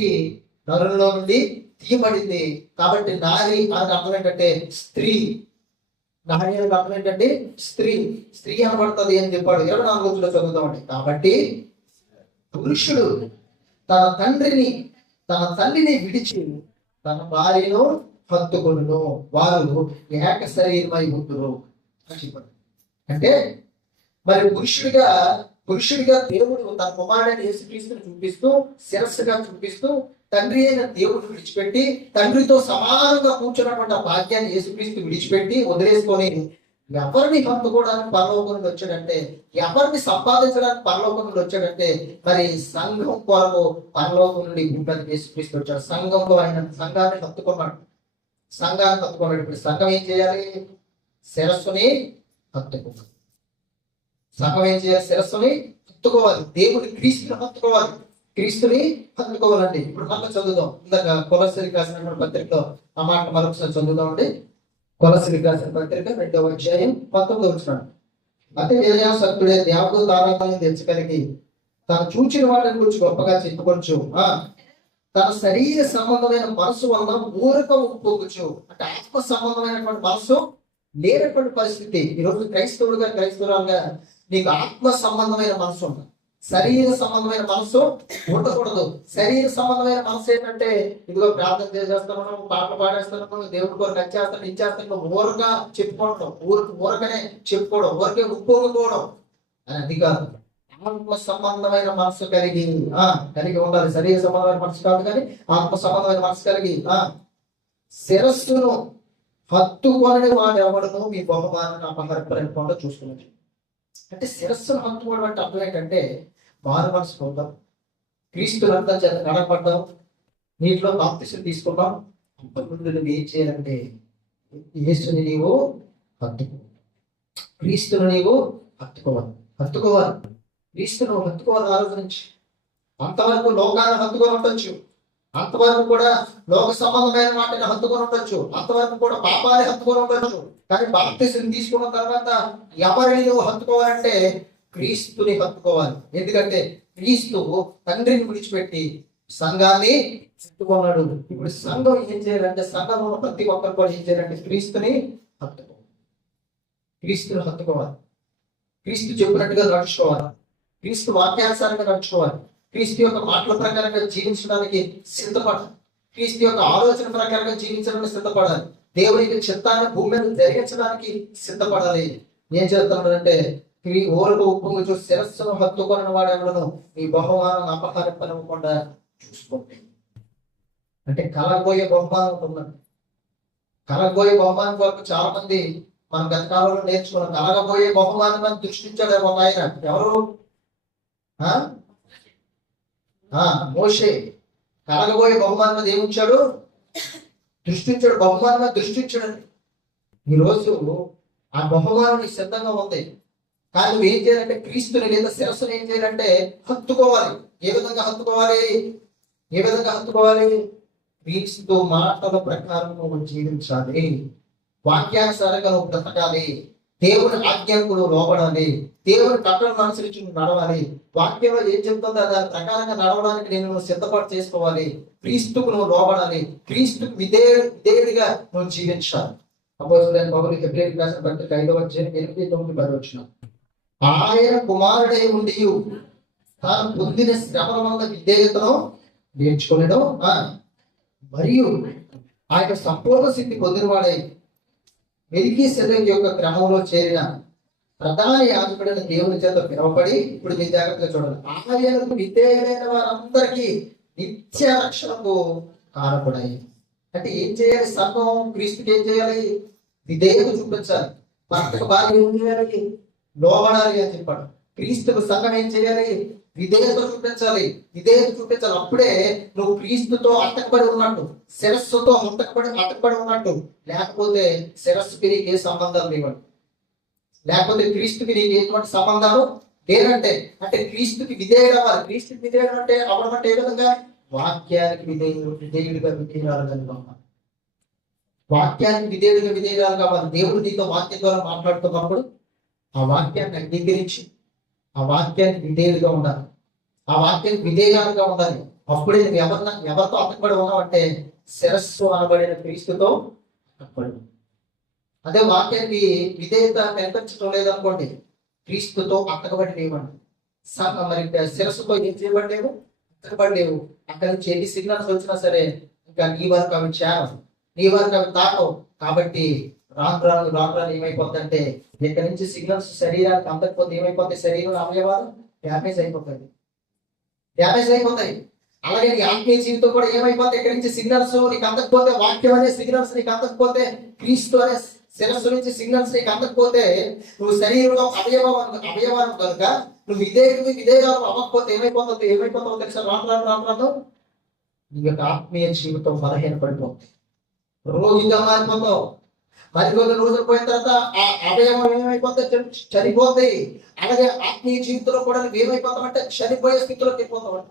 నరుల్లో నుండి తీయబడింది. కాబట్టి నారి అని అర్థం ఏంటంటే స్త్రీ. నారి అని అర్థం ఏంటంటే స్త్రీ అనబడుతుంది అని చెప్పాడు. 24వ వచనంలో చదువుతామండి. కాబట్టి పురుషుడు తన తల్లిని విడిచి తన భార్యను హత్తుకొనును, వారు ఏక శరీరమై ఉంటురు అని చెప్పాడు. అంటే మరి పురుషుడిగా దేవుడు తన కుమారుడైన యేసుక్రీస్తుని చూపిస్తూ, శిరస్సుగా చూపిస్తూ, తండ్రి అయిన దేవుడు విడిచిపెట్టి, తండ్రితో సమానంగా కూర్చున్నటువంటి భాగ్యాన్ని యేసుక్రీస్తు విడిచిపెట్టి వదిలేసుకొని ఎవరిని హత్తుకోవడానికి పరలోకం నుండి వచ్చాడంటే, ఎవరిని సంపాదించడానికి పరలోకం నుండి వచ్చాడంటే మరి సంఘం కొరకు పరలోకం నుండి భూమికి యేసుక్రీస్తు వచ్చాడు. సంఘంలో ఆయన సంఘాన్ని హత్తుకున్నాడు. ఇప్పుడు సంఘం ఏం చేయాలి? శిరస్సుని హత్తుకోవాలి. సంఘం ఏం చేయాలి? శిరస్సుని హత్తుకోవాలి. దేవుడి క్రీస్తుని హత్తుకోవాలి. క్రీస్తుని హత్తుకోవాలండి. ఇప్పుడు మళ్ళీ చదువుదాం. ఇందాక కొలస్సీలకు రాసిన పత్రికలో ఆ మాట మరొకసారి చదువుదామండి. కొలస్సీలకు రాసిన పత్రిక 2వ అధ్యాయం 19వ వచనం. అతి వినయాసక్తుడే దేవుడు తారాలను తెచ్చగలిగి తాను చూచిన వాటిని గురించి గొప్పగా చెప్పుకొచ్చు. తన శరీర సంబంధమైన మనసు వలన ఊరక ఒప్పుకోవచ్చు. అంటే ఆత్మ సంబంధమైనటువంటి మనసు లేనటువంటి పరిస్థితి. ఈరోజు క్రైస్తవులుగా నీకు ఆత్మ సంబంధమైన మనసు ఉంది, శరీర సంబంధమైన మనసు ఉండకూడదు. శరీర సంబంధమైన మనసు ఏంటంటే ఇదిగో ప్రార్థన చేసేస్తున్నాను, పాటలు పాడేస్తున్నాను, దేవుడి కొరకు వచ్చేస్తాను, ఇచ్చేస్తాను, ఊరగా చెప్పుకోవడం, ఊరకనే చెప్పుకోవడం, ఊరికే ఉప్పుకోవడం అని అది కాదు. ఆత్మ సంబంధమైన మనసు కలిగి ఉండాలి. శరీర సంబంధమైన మనసు కాదు కానీ ఆత్మ సంబంధమైన మనసు కలిగి శిరస్సును హత్తుకొని వాడు ఎవడను మీ బహుమానాన్ని అపహరింపకుండా చూసుకున్నది. అంటే శిరస్సును హత్తుకోవడం అంటే అర్థం ఏంటంటే మారు మనసు పొందాం, క్రీస్తు రక్తం చేత నడపడ్డాం, నీటిలో బాప్తిసం తీసుకున్నాం. అప్పటి నుండి నువ్వు ఏం చేయాలంటే యేసుని నీవు హత్తుకో, క్రీస్తుని నీవు హత్తుకోవాలి. క్రీస్తును హత్తుకోవాలి. ఆలోచించి అంతవరకు లోకాన్ని హత్తుకొని ఉండొచ్చు, అంతవరకు కూడా లోక సంబంధమైన వాటిని హత్తుకొని ఉండొచ్చు, అంతవరకు కూడా పాపాన్ని హత్తుకొని ఉండొచ్చు. కానీ బాప్తిసం తీసుకున్న తర్వాత ఎవరిని నువ్వు హత్తుకోవాలంటే క్రీస్తుని హత్తుకోవాలి. ఎందుకంటే క్రీస్తు తండ్రిని విడిచిపెట్టి సంఘాన్ని హత్తుకున్నాడు. ఇప్పుడు సంఘం ఏం చేయాలంటే, సంఘంలో ప్రతి ఒక్కరు కూడా ఏం చేయాలంటే క్రీస్తుని హత్తుకోవాలి. క్రీస్తు చెప్పినట్టుగా నడుచుకోవాలి, క్రీస్తు వాక్యానుసారంగా నడుచుకోవాలి, క్రీస్తు యొక్క మాటల ప్రకారంగా జీవించడానికి సిద్ధపడాలి, క్రీస్తు యొక్క ఆలోచన ప్రకారంగా జీవించడానికి సిద్ధపడాలి, దేవుని యొక్క చిత్తాన్ని భూమి మీద జరిగించడానికి సిద్ధపడాలి. ఏం చేస్తానంటే ఓరకు ఉప్పు చూసి శిరస్సును హత్తుకొని వాడెవడను ఈ బహుమానం అపహరింపనివ్వకుండా చూసుకోండి. అంటే కలగబోయే బహుమానం ఉందండి. కలగబోయే బహుమానం కొరకు చాలా మంది మన గత కాలంలో నేర్చుకున్నాం. కలగబోయే బహుమానం అని దృష్టించాడు ఒక ఆయన. ఎవరు? మోషే. కలగబోయే బహుమానం మీద ఏముంచాడు? దృష్టించాడు. బహుమానం మీద దృష్టించాడు. ఈరోజు ఆ బహుమానం నీకు సిద్ధంగా ఉంది. కానీ నువ్వు ఏం చేయాలంటే క్రీస్తుని లేదా శిరస్సును ఏం చేయాలంటే హత్తుకోవాలి. ఏ విధంగా హత్తుకోవాలి? క్రీస్తు మాటల ప్రకారం నువ్వు జీవించాలి, వాక్యానుసారంగా నువ్వు బ్రతకాలి, దేవుని ఆజ్ఞకు నువ్వు లోబడాలి, దేవుని కట్టలను అనుసరించి నువ్వు నడవాలి. వాక్యంలో ఏం చెప్తుందో దాని ప్రకారంగా నడవడానికి నేను సిద్ధపాటు చేసుకోవాలి. క్రీస్తుకు నువ్వు లోబడాలి, క్రీస్తుకు విధేయుడిగా నువ్వు జీవించాలి. అపోస్తలుడైన పౌలు హెబ్రీయులకు రాసిన పత్రిక 5వ అధ్యాయం 8, 9, 10 వచనం. ఆయన కుమారుడై ఉండి తాను పొందిన శ్రమల వల్ల విధేయతను నేర్చుకునేను, మరియు ఆయన సంపూర్ణ సిద్ధి పొందినవాడై మెల్కీసెదెకు యొక్క క్రమంలో చేరిన ప్రధాన యాజకుడైన దేవుని చేత పిలువబడి, ఇప్పుడు మీ జాగ్రత్తగా చూడాలి, ఆయనకు విధేయులైన వారందరికీ నిత్య రక్షణకు కారకుడాయి. అంటే ఏం చేయాలి? సంఘం క్రీస్తుకి ఏం చేయాలి? విధేయత చూపించాలి. భర్తకు భార్య ఏం చేయాలి? లోబడాలి అని చెప్పాడు. క్రీస్తుకు సంఘం ఏం చేయాలి? విధేయత చూపించాలి. అప్పుడే నువ్వు క్రీస్తుతో అట్టకబడి ఉన్నట్టు, శిరస్సుతో అట్టకబడి ఉన్నట్టు. లేకపోతే శిరస్సుకి నీకు ఏ సంబంధాలు లేవండి, లేకపోతే క్రీస్తుకి నీకు ఎటువంటి సంబంధాలు లేనంటే. అంటే క్రీస్తుకి విధేయుడు అవ్వాలి. క్రీస్తుకి విధేయుడు అంటే అవ్వడం అంటే ఏ విధంగా? వాక్యానికి విధేయుడిగా కావాలి. వాక్యానికి విధేయురాలు కావాలి. దేవుడు నీతో వాక్యం ద్వారా మాట్లాడుతున్నప్పుడు ఆ వాక్యాన్ని అంగీకరించి ఆ వాక్యానికి విధేయుడిగా ఉండాలి, ఆ వాక్యానికి విధేయురాలుగా ఉండాలి. అప్పుడే నువ్వు ఎవరితో అట్టకబడి ఉన్నావంటే శిరస్సు అనబడిన క్రీస్తుతో అట్టకబడి. అదే వాక్యానికి విధేయత కనిపించడం లేదనుకోండి, క్రీస్తుతో అట్టకబడి లేవండి. మరి శిరస్సుతో ఏం చేయబడలేవు? అట్టకబడలేవు. అక్కడి నుంచి ఎన్ని సిగ్నల్స్ వచ్చినా సరే ఇంకా నీ వరకు అవి చేరవు, నీ వరకు అవి తాకవు. కాబట్టి రాను ఏమైపోద్ది అంటే ఇక్కడి నుంచి సిగ్నల్స్ శరీరానికి అందకపోతే ఏమైపోతాయి? శరీరం అవయవాలు డ్యామేజ్ అయిపోతాయి. అలాగే నీ ఆత్మీయ జీవితం కూడా ఏమైపోతాయి? ఇక్కడి నుంచి సిగ్నల్స్ నీకు అందకపోతే, వాక్యం అనే సిగ్నల్స్ నీకు అందకపోతే, క్రీస్తు అనే శిరస్సు నుంచి సిగ్నల్స్ నీకు అందకపోతే, నువ్వు శరీరంలో అవయవాలు కనుక నువ్వు విధేయురాలు అవ్వకపోతే ఏమైపోతావు తెలుసా? రాను నీ యొక్క ఆత్మీయ జీవితం బలహీనపడిపోతుంది, రోగిగా మారిపోతావు. మరికొన్ని రోజులు పోయిన తర్వాత ఆ అవయవం ఏమైపోతే చనిపోతాయి. అలాగే ఆత్మీయ జీవితంలో కూడా నువ్వు ఏమైపోతావంటే చనిపోయే స్థితిలోకి వెళ్ళిపోతావంట.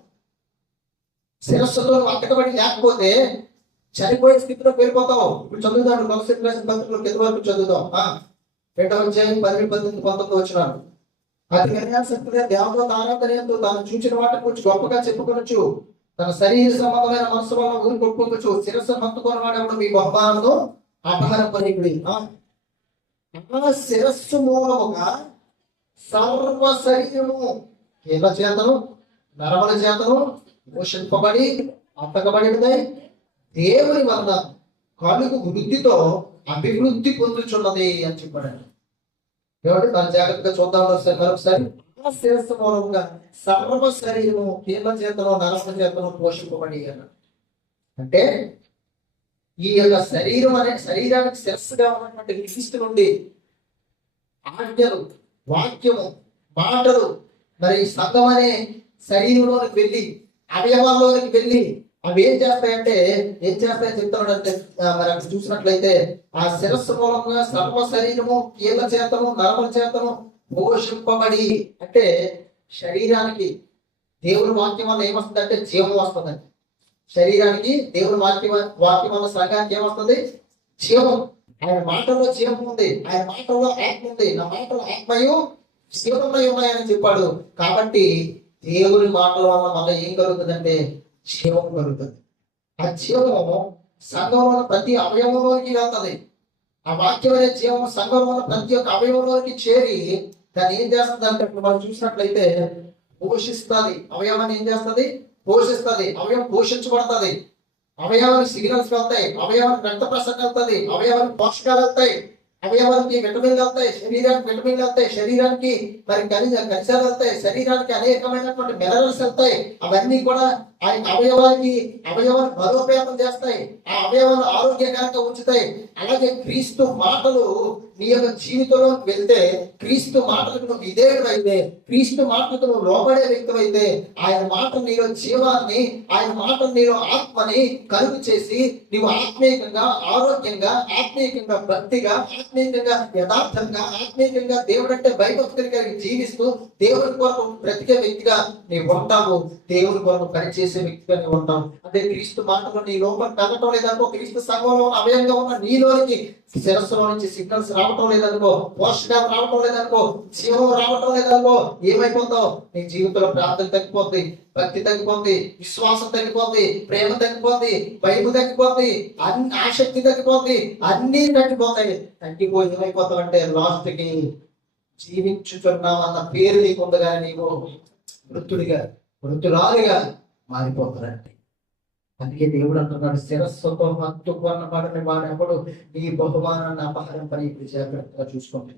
శిరస్సుతో అట్టకబడి లేకపోతే చనిపోయే స్థితిలోకి వెళ్ళిపోతావు. ఇప్పుడు చదువుతాడు కొలసీలకు రాసిన పత్రికలో కింద వరకు చదువుతాం. 2వ అధ్యాయం 18, 19 వచ్చినాడు. అతి కన్యాశక్తిగా దేవత ఆరాధనతో తాను చూచిన వాటి గురించి గొప్పగా చెప్పుకొనొచ్చు, తన శరీర సంబంధమైన మనసు వల్ల ఊరి కొట్టుకోవచ్చు. శిరస్సును హత్తుకొని వాడేవాడు మీ బహుమానము అపహరింపనీయుడి. శిరస్సు మూలముగా సర్వ శరీరము కీళ్ళ చేతను నరముల చేతను పోషింపబడి అప్పకబడినదై దేవుని వలన కలుగు వృద్ధితో అభివృద్ధి పొందుచున్నది అని చెప్పాడు. కాబట్టి దాన్ని జాగ్రత్తగా చూద్దాం మరొకసారి. శిరస్సు మూలముగా సర్వ శరీరము కీళ్ళ చేతను నరముల చేతను పోషింపబడి అంటే ఈ యొక్క శరీరానికి శిరస్సుగా ఉన్నటువంటి క్రీస్తు నుండి ఆజ్ఞలు, వాక్యము, మాటలు మరి సంఘం అనే శరీరంలోనికి వెళ్ళి అవయవాల్లోనికి వెళ్ళి అవి ఏం చేస్తాయని చెప్తాడంటే మరి అక్కడ చూసినట్లయితే ఆ శిరస్సు మూలంగా సర్వ శరీరము కీళ్ళ చేతను నరముల చేతను పోషింపబడి, అంటే శరీరానికి దేవుని వాక్యం వల్ల ఏమొస్తుందంటే జీవం వస్తుందండి. శరీరానికి దేవుని వాక్యం వల్ల సంఘానికి ఏమొస్తుంది? జీవం. ఆయన మాటల్లో జీవం ఉంది, ఆయన మాటల్లో ఆత్మ ఉంది. నా మాటలో ఆత్మయు జీవమై ఉన్నాయని చెప్పాడు. కాబట్టి దేవుని మాటల వల్ల మళ్ళీ ఏం కలుగుతుందంటే జీవం కలుగుతుంది. ఆ జీవము సంఘంలో ప్రతి అవయవంలోకి వెళ్తుంది. ఆ వాక్యం అనే జీవం సంఘంలో ప్రతి ఒక్క అవయవంలోకి చేరి దాన్ని ఏం చేస్తుంది అంటే మనం చూసినట్లయితే పోషిస్తుంది. అవయవాన్ని ఏం చేస్తుంది? పోషిస్తుంది. అవయవం పోషించబడుతుంది. అవయవానికి సిగ్నల్స్ వెళ్తాయి, అవయవానికి రక్త ప్రసరణ వెళ్తుంది, అవయవానికి పోషకాలు వెళ్తాయి, అవయవానికి విటమిన్లు వెళ్తాయి, శరీరానికి విటమిన్లు వెళ్తాయి, శరీరానికి మరి ఖనిజాలు వెళ్తాయి, శరీరానికి అనేకమైనటువంటి మినరల్స్ వెళ్తాయి. అవన్నీ కూడా ఆయన అవయవాన్ని బలోపేతం చేస్తాయి, ఆ అవయవాన్ని ఆరోగ్యకరంగా ఉంచుతాయి. అలాగే క్రీస్తు మాటలు నీ యొక్క జీవితంలోకి వెళ్తే, క్రీస్తు మాటలకు నువ్వు విధేయుడు అయితే, క్రీస్తు మాటలకు నువ్వు లోబడే వ్యక్తి అయితే, ఆయన మాట నీలో జీవాన్ని, ఆయన మాట నీలో ఆత్మని కలుగు చేసి నీవు ఆత్మీయంగా ఆరోగ్యంగా, ఆత్మీయంగా భక్తిగా, ఆత్మీయంగా యథార్థంగా, ఆత్మీయంగా దేవుడు అంటే భయభక్తులు కలిగి జీవిస్తూ దేవుని కొరకు బ్రతికే వ్యక్తిగా నీవు ఉంటావు. దేవుని కొరకు పనిచేసే వ్యక్తిగా నీవు ఉంటావు. అంటే క్రీస్తు మాటలో నీ లోపల కలగటం లేదనుకో, క్రీస్తు సంఘంలో అవయంగా ఉన్న నీలోనికి శిరస్సులో నుంచి సిగ్నల్స్ రావటం లేదనుకో, పోషకాలు రావటం లేదనుకో, జీవం రావటం లేదనుకో, ఏమైపోతావు? నీ జీవితంలో ప్రార్థన తగ్గిపోద్ది, భక్తి తగ్గిపోద్ది, విశ్వాసం తగ్గిపోద్ది, ప్రేమ తగ్గిపోద్ది, భయము తగ్గిపోద్ది, ఆసక్తి తగ్గిపోద్ది, అన్ని తగ్గిపోతాయి. తగ్గిపోయి ఏమైపోతావు అంటే లాస్ట్ కి జీవించుచున్నావు అన్న పేరు నీకుంది, కానీ నీవు వృద్ధురాలిగా మారిపోతారండి. అందుకే దేవుడు అంటున్నాడు, శిరస్సుతో హత్తుకొనబడిన వాడెవడు నీ బహుమానాన్ని అపహరింపని. ఇప్పుడు జాగ్రత్తగా చూసుకోండి.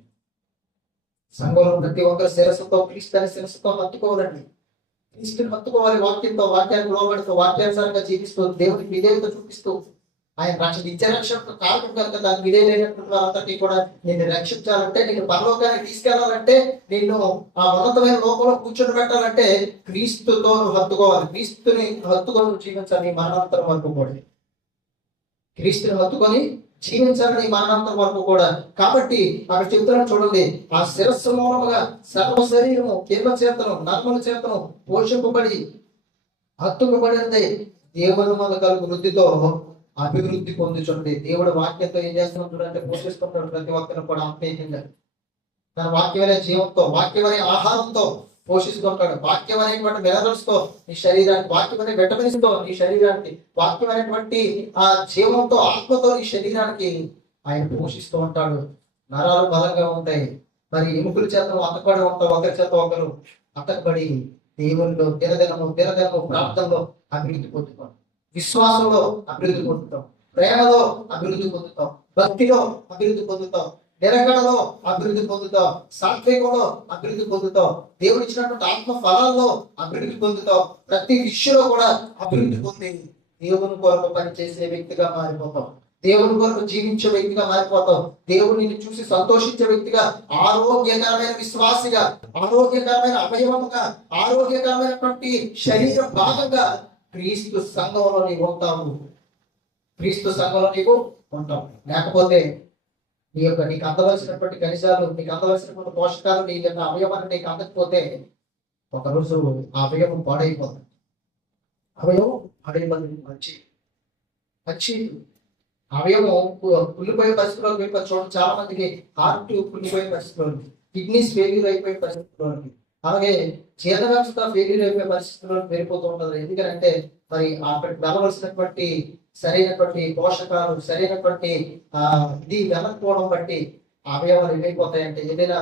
సంఘంలో ప్రతి ఒక్కరు శిరస్సుతో, క్రీస్తుని శిరస్సుతో హత్తుకోవాలండి. క్రీస్తుని హత్తుకోవాలి. వాక్యంతో, వాక్యానికి లోబడుతూ, వాక్యానుసారంగా జీవిస్తూ, దేవుడికి విధేయత చూపిస్తూ, ఆయన రక్షణ ఇచ్చే రక్షణ కారణం కనుక దానికి విధేయులైనటువంటి వారందరినీ కూడా నిన్ను రక్షించాలంటే, నిన్ను పరలోకానికి తీసుకెళ్లాలంటే, నిన్ను ఆ ఉన్నతమైన లోకంలో కూర్చొని పెట్టాలంటే క్రీస్తుతో నువ్వు హత్తుకోవాలి. క్రీస్తుని హత్తుకొని జీవించాలి మరణాంతరం వరకు కూడా. క్రీస్తుని హత్తుకొని జీవించాలని మరణాంతరం వరకు కూడా. కాబట్టి అక్కడ చెప్తున్నాను చూడండి, ఆ శిరస్సు మూలముగా సర్వ శరీరము కీళ్ళ చేతను నర్మల చేతను పోషింపబడి హత్తుకబడింది దేవుని వల్ల కలుగు వృద్ధితో అభివృద్ధి పొందుచుండి. దేవుడు వాక్యంతో ఏం చేస్తున్నాడు అంటే పోషిస్తున్నాడు ప్రతి ఒక్కరిని కూడా ఆత్మీయంగా. తన వాక్యమనే జీవంతో, వాక్యమనే ఆహారంతో పోషిస్తుంటాడు. వాక్యం అనేటువంటి మినరల్స్ తో నీ శరీరానికి, వాక్యం అనే విటమిన్స్ తో నీ శరీరానికి, వాక్యం అనేటువంటి ఆ జీవంతో, ఆత్మతో నీ శరీరానికి ఆయన పోషిస్తూ ఉంటాడు. నరాలు బలంగా ఉంటాయి. మరి ఎముకల చేత అతకబడి ఉంటావు, ఒకరి చేత ఒకరు అతకబడి దేవునిలో దినదినము ప్రార్థనలో అభివృద్ధి పొందుతాం, విశ్వాసంలో అభివృద్ధి పొందుతాం, ప్రేమలో అభివృద్ధి పొందుతాం, భక్తిలో అభివృద్ధి పొందుతాం, నిరకడలో అభివృద్ధి పొందుతాం, సాత్వికంలో అభివృద్ధి పొందుతాం, దేవుడు ఇచ్చినటువంటి ఆత్మ ఫలాల్లో అభివృద్ధి పొందుతాం. ప్రతి విషయంలో కూడా అభివృద్ధి పొంది దేవుని కొరకు పనిచేసే వ్యక్తిగా మారిపోతాం, దేవుని కొరకు జీవించే వ్యక్తిగా మారిపోతాం, దేవుడిని చూసి సంతోషించే వ్యక్తిగా, ఆరోగ్యకరమైన విశ్వాసిగా, ఆరోగ్యకరమైన అవయవముగా, ఆరోగ్యకరమైనటువంటి శరీర భాగంగా క్రీస్తు సంఘంలో నీవు ఉంటావు. క్రీస్తు సంఘంలో నీవు ఉంటావు. లేకపోతే నీకు అందవలసినటువంటి ఖనిజాలు, నీకు అందవలసినటువంటి పోషకాలు నీ యొక్క అవయవాన్ని నీకు అందకపోతే ఒకరోజు ఆ అవయవం పాడైపోతుంది. అవయవం పాడైపోతుంది. మంచి అవయవం కుళ్ళిపోయే పరిస్థితిలో చూడండి. చాలా మందికి హార్ట్ కుళ్ళిపోయే పరిస్థితిలో ఉంది, కిడ్నీస్ ఫెయిల్యూర్ అయిపోయే పరిస్థితిలో ఉంది, అలాగే జీర్ణ వ్యవస్థ ఫెయిల్యూర్ అయిపోయే పరిస్థితుల్లో పెరిగిపోతూ ఉంటుంది. ఎందుకంటే మరి అక్కడికి వెళ్ళవలసినటువంటి సరైనటువంటి పోషకాలు, సరైనటువంటి ఇది వెళ్ళకపోవడం బట్టి అవయవాలు ఏమైపోతాయి అంటే, ఏదైనా